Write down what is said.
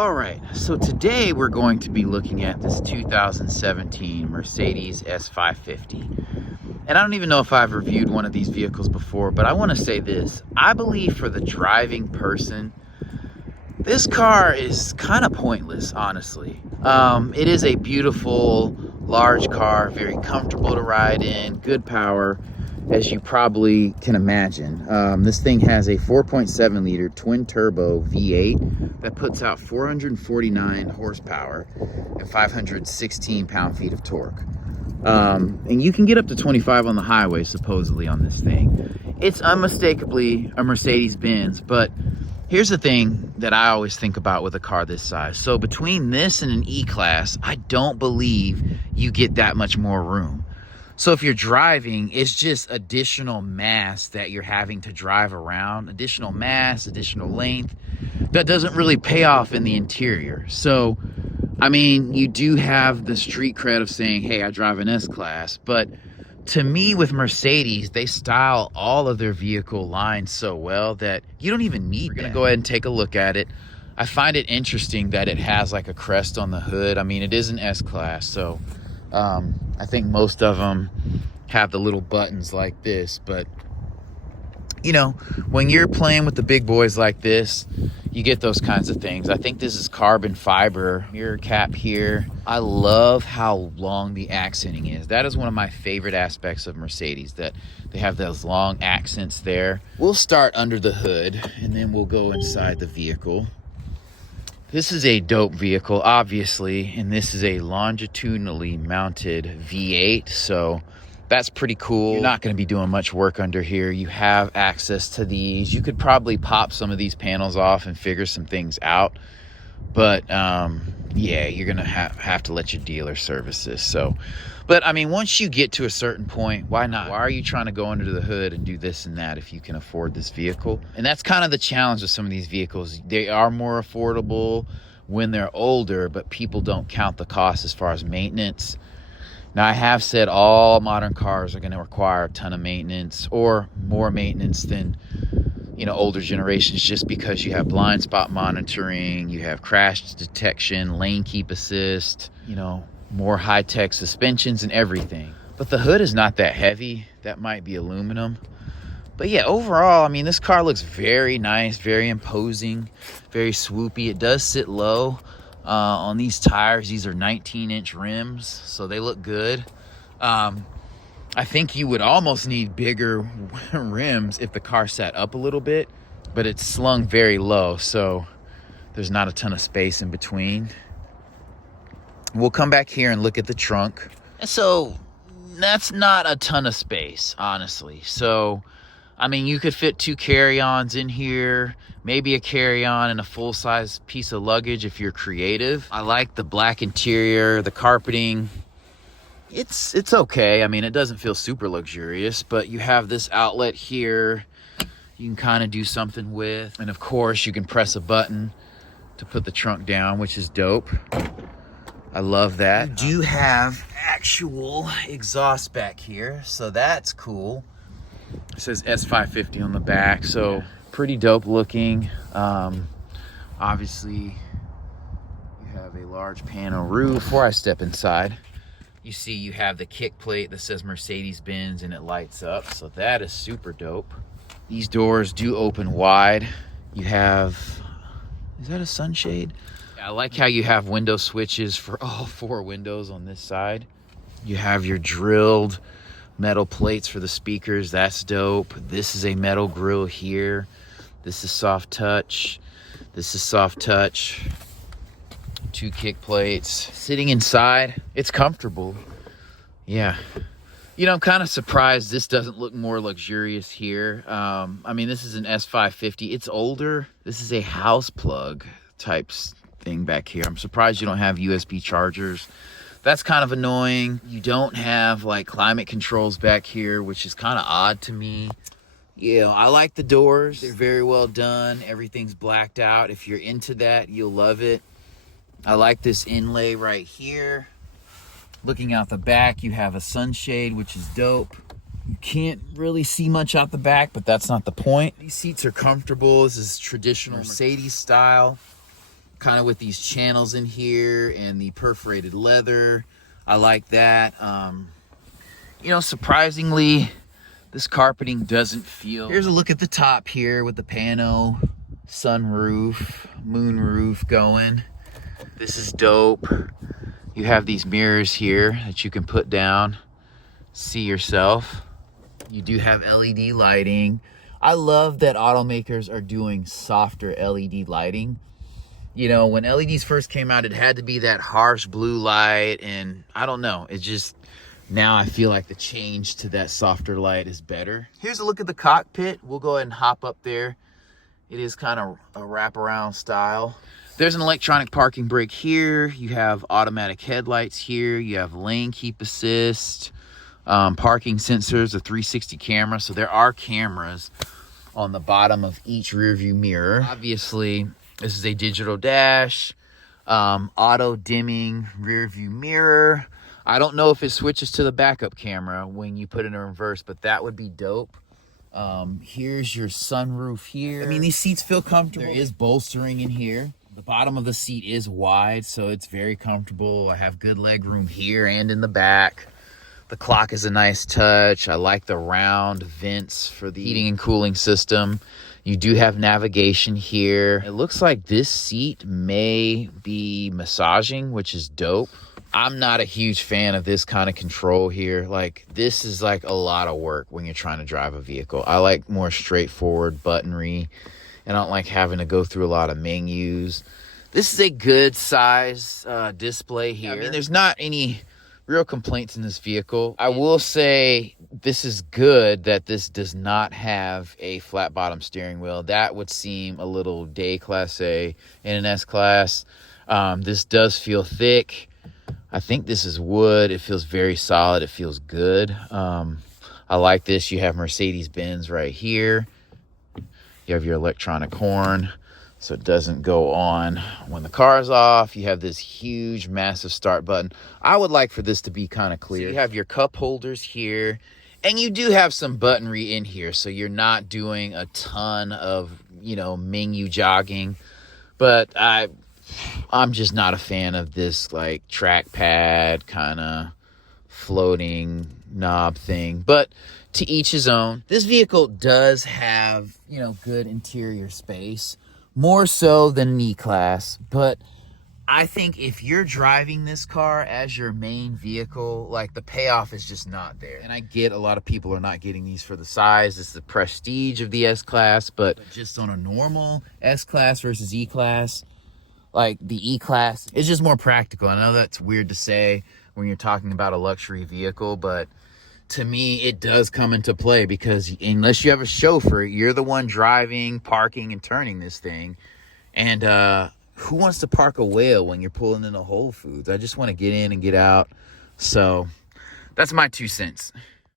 All right, so today we're going to be looking at this 2017 Mercedes S550. And I don't even know if I've reviewed one of these vehicles before, but I want to say this. I believe for the driving person, this car is kind of pointless, honestly. It is a beautiful, large car, very comfortable to ride in, good power, as you probably can imagine. This thing has a 4.7 liter twin turbo V8 that puts out 449 horsepower and 516 pound-feet of torque. And you can get up to 25 on the highway, supposedly, on this thing. It's unmistakably a Mercedes-Benz, but here's the thing that I always think about with a car this size. So between this and an E-Class, I don't believe you get that much more room. So if you're driving, it's just additional mass that you're having to drive around, additional mass, additional length, that doesn't really pay off in the interior. So, I mean, you do have the street cred of saying, hey, I drive an S-Class, but to me, with Mercedes, they style all of their vehicle lines so well that you don't even need that. We're gonna go ahead and take a look at it. I find it interesting that it has like a crest on the hood. I mean, it is an S-Class, so I think most of them have the little buttons like this, but you know, when you're playing with the big boys like this, you get those kinds of things. I think this is carbon fiber mirror cap here. I love how long the accenting is. That is one of my favorite aspects of Mercedes, that they have those long accents there. We'll start under the hood and then we'll go inside the vehicle. This is a dope vehicle, obviously, and this is a longitudinally mounted V8, so that's pretty cool. You're not going to be doing much work under here. You have access to these. You could probably pop some of these panels off and figure some things out, but yeah, you're going to have to let your dealer service this. So, but I mean, once you get to a certain point, why not? Why are you trying to go under the hood and do this and that if you can afford this vehicle? And that's kind of the challenge with some of these vehicles. They are more affordable when they're older, but people don't count the cost as far as maintenance. Now, I have said all modern cars are going to require a ton of maintenance, or more maintenance than, you know, older generations, just because you have blind spot monitoring, you have crash detection, lane keep assist, you know, more high-tech suspensions and everything. But the hood is not that heavy. That might be aluminum. But yeah, overall, I mean, this car looks very nice, very imposing, very swoopy. It does sit low. On these tires, these are 19-inch rims, so they look good. I think you would almost need bigger rims if the car sat up a little bit, but it's slung very low, so there's not a ton of space in between. We'll come back here and look at the trunk. So that's not a ton of space, honestly. So, I mean, you could fit 2 carry-ons in here, maybe a carry-on and a full-size piece of luggage if you're creative. I like the black interior, the carpeting. It's okay. I mean, it doesn't feel super luxurious, but you have this outlet here you can kind of do something with. And of course, you can press a button to put the trunk down, which is dope. I love that. You do have actual exhaust back here, so that's cool. It says S550 on the back, so pretty dope looking. Obviously, you have a large panel roof. Before I step inside, you see you have the kick plate that says Mercedes-Benz and it lights up, so that is super dope. These doors do open wide. You have, is that a sunshade? I like how you have window switches for all 4 windows on this side. You have your drilled metal plates for the speakers. That's dope. This is a metal grille here. This is soft touch. This is soft touch. 2 kick plates. Sitting inside, it's comfortable. Yeah. You know, I'm kind of surprised this doesn't look more luxurious here. I mean, this is an S550. It's older. This is a house plug type thing back here. I'm surprised you don't have USB chargers. That's kind of annoying. You don't have like climate controls back here, which is kind of odd to me. Yeah, I like the doors. They're very well done. Everything's blacked out. If you're into that, you'll love it. I like this inlay right here. Looking out the back, you have a sunshade, which is dope. You can't really see much out the back, but that's not the point. These seats are comfortable. This is traditional Mercedes style. kind of with these channels in here and the perforated leather. I like that. You know, surprisingly, this carpeting doesn't feel... Here's a look at the top here with the pano, sunroof, moonroof going. This is dope. You have these mirrors here that you can put down, see yourself. You do have LED lighting. I love that automakers are doing softer LED lighting. You know, when LEDs first came out, it had to be that harsh blue light, and I don't know, it just, now I feel like the change to that softer light is better. Here's a look at the cockpit. We'll go ahead and hop up there. It is kind of a wraparound style. There's an electronic parking brake here. You have automatic headlights here. You have lane keep assist, parking sensors, a 360 camera. So there are cameras on the bottom of each rear view mirror. Obviously, this is a digital dash, auto dimming rear view mirror. I don't know if it switches to the backup camera when you put it in reverse, but that would be dope. Here's your sunroof here. I mean, these seats feel comfortable. There is bolstering in here. The bottom of the seat is wide, so it's very comfortable. I have good leg room here and in the back. The clock is a nice touch. I like the round vents for the heating and cooling system. You do have navigation here. It looks like this seat may be massaging, which is dope. I'm not a huge fan of this kind of control here. Like, this is like a lot of work when you're trying to drive a vehicle. I like more straightforward buttonry, and I don't like having to go through a lot of menus. This is a good size display here. I mean, there's not any real complaints in this vehicle. I will say this is good that this does not have a flat bottom steering wheel. That would seem a little day class A in an S-Class. This does feel thick. I think this is wood. It feels very solid. It feels good. I like this. You have Mercedes-Benz right here. You have your electronic horn, so it doesn't go on when the car's off. You have this huge, massive start button. I would like for this to be kind of clear. So you have your cup holders here, and you do have some buttonry in here, so you're not doing a ton of, you know, menu jogging. But I'm just not a fan of this, like, trackpad kind of floating knob thing. But to each his own. This vehicle does have, you know, good interior space, more so than an E-Class, but I think if you're driving this car as your main vehicle, like, the payoff is just not there. And I get a lot of people are not getting these for the size. It's the prestige of the S-Class, but just on a normal S-Class versus E-Class, like, the E-Class is just more practical. I know that's weird to say when you're talking about a luxury vehicle, but to me, it does come into play because unless you have a chauffeur, you're the one driving, parking, and turning this thing. And who wants to park a whale when you're pulling into Whole Foods? I just want to get in and get out. So that's my 2 cents.